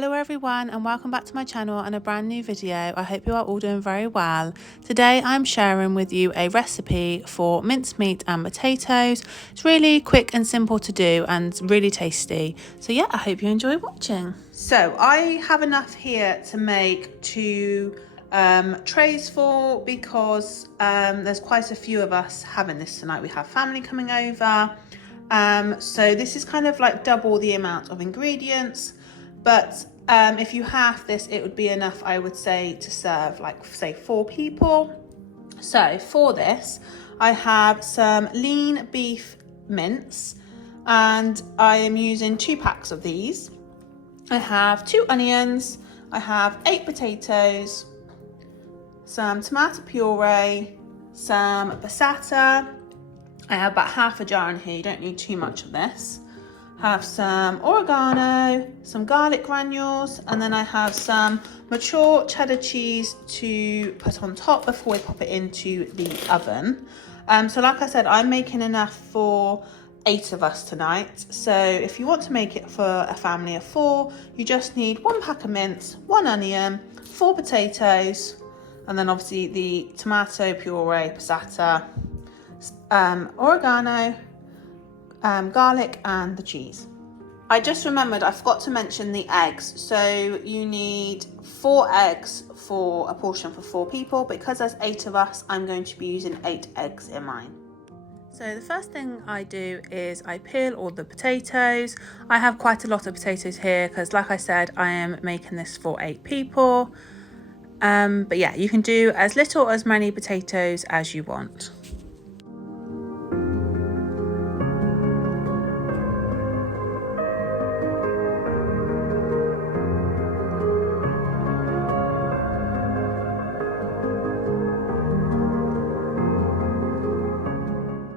Hello everyone and welcome back to my channel and a brand new video. I hope you are all doing very well. Today I'm sharing with you a recipe for mincemeat and potatoes. It's really quick and simple to do and really tasty. So yeah, I hope you enjoy watching. So I have enough here to make two trays for because there's quite a few of us having this tonight. We have family coming over. So this is kind of like double the amount of ingredients. But if you half this, it would be enough, I would say, to serve like say 4 people. So for this, I have some lean beef mince and I am using 2 packs of these. I have 2 onions, I have 8 potatoes, some tomato puree, some passata. I have about half a jar in here, you don't need too much of this. Have some oregano, some garlic granules, and then I have some mature cheddar cheese to put on top before we pop it into the oven. So like I said, I'm making enough for 8 of us tonight. So if you want to make it for a family of 4, you just need 1 pack of mince, 1 onion, 4 potatoes, and then obviously the tomato puree, passata, oregano, garlic and the cheese. I just remembered I forgot to mention the eggs. So you need 4 eggs for a portion for 4 people. Because there's 8 of us, I'm going to be using 8 eggs in mine. So the first thing I do is I peel all the potatoes. I have quite a lot of potatoes here because like I said, I am making this for 8 people. But yeah, you can do as little or as many potatoes as you want.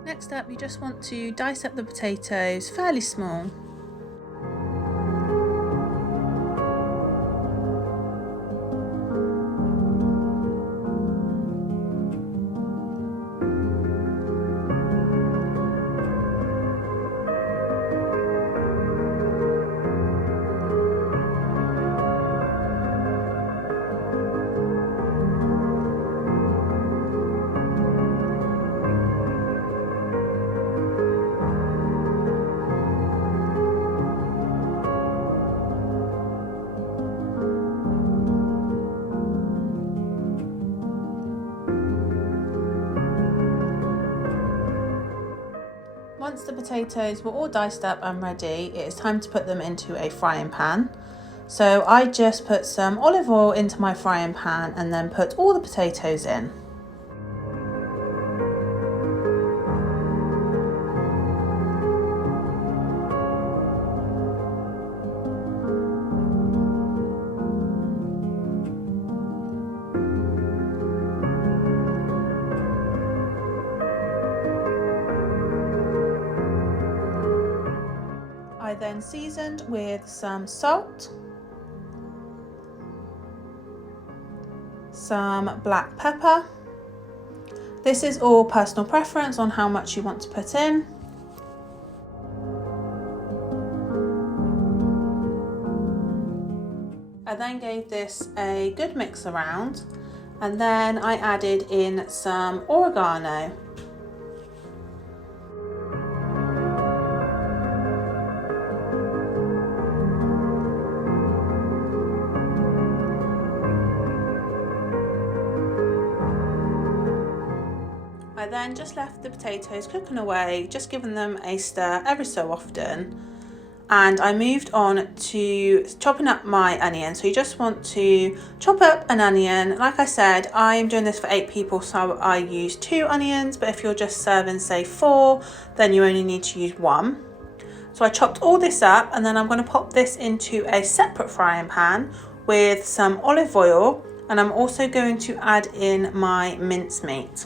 Next up, you just want to dice up the potatoes fairly small. Once the potatoes were all diced up and ready, it is time to put them into a frying pan. So I just put some olive oil into my frying pan and then put all the potatoes in. I then seasoned with some salt, some black pepper. This is all personal preference on how much you want to put in. I then gave this a good mix around and then I added in some oregano. I then just left the potatoes cooking away, just giving them a stir every so often. And I moved on to chopping up my onion. So you just want to chop up an onion. Like I said, I'm doing this for 8 people, so I use 2 onions. But if you're just serving, say 4, then you only need to use 1. So I chopped all this up and then I'm going to pop this into a separate frying pan with some olive oil. And I'm also going to add in my mincemeat.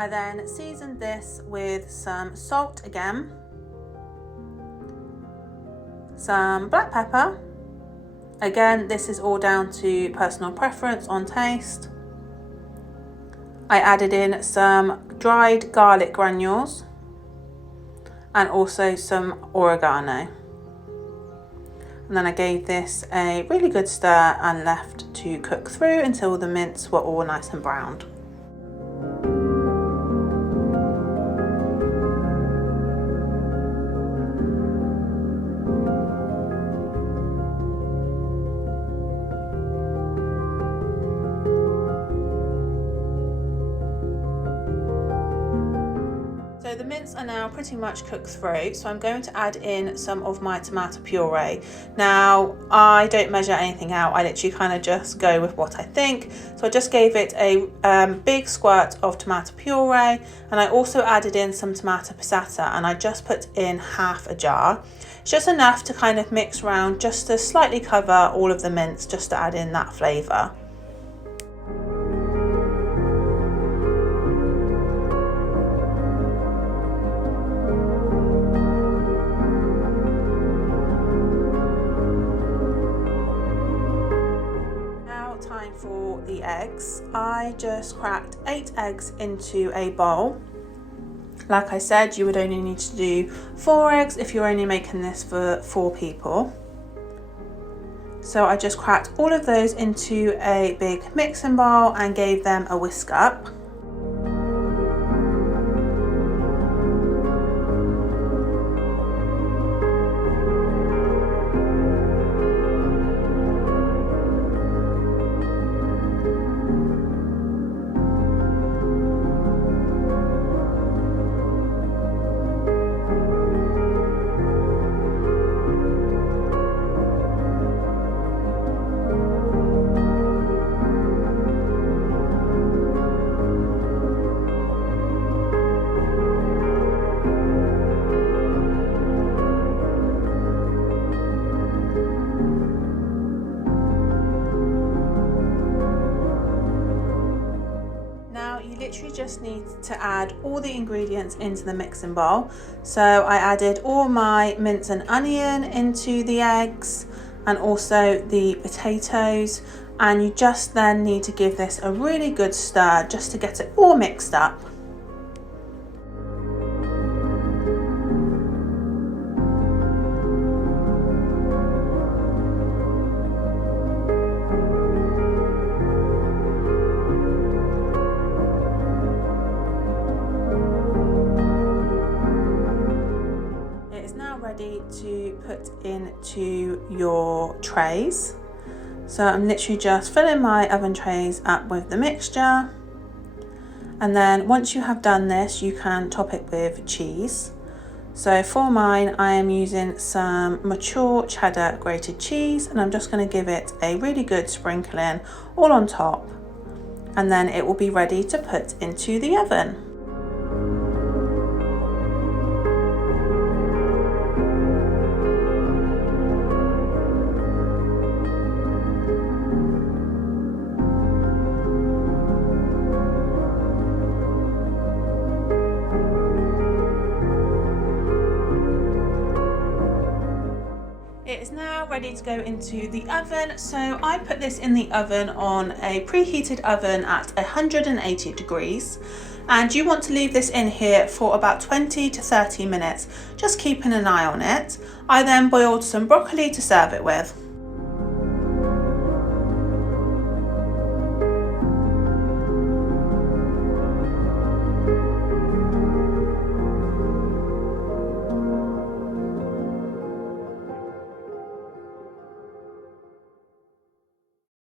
I then seasoned this with some salt again, some black pepper. Again, this is all down to personal preference on taste. I added in some dried garlic granules and also some oregano. And then I gave this a really good stir and left to cook through until the mince were all nice and browned. So the mince are now pretty much cooked through, so I'm going to add in some of my tomato puree. Now, I don't measure anything out, I literally kind of just go with what I think. So I just gave it a big squirt of tomato puree, and I also added in some tomato passata, and I just put in half a jar. It's just enough to kind of mix around, just to slightly cover all of the mince, just to add in that flavour. Time for the eggs. I just cracked 8 eggs into a bowl. Like I said, you would only need to do 4 eggs if you're only making this for 4 people. So I just cracked all of those into a big mixing bowl and gave them a whisk up. Literally just need to add all the ingredients into the mixing bowl. So I added all my mince and onion into the eggs and also the potatoes, and you just then need to give this a really good stir just to get it all mixed up. Ready to put into your trays. So I'm literally just filling my oven trays up with the mixture, and then once you have done this, you can top it with cheese. So for mine, I am using some mature cheddar grated cheese, and I'm just going to give it a really good sprinkling all on top, and then it will be ready to put into the oven. It is now ready to go into the oven. So I put this in the oven on a preheated oven at 180 degrees. And you want to leave this in here for about 20 to 30 minutes, just keeping an eye on it. I then boiled some broccoli to serve it with.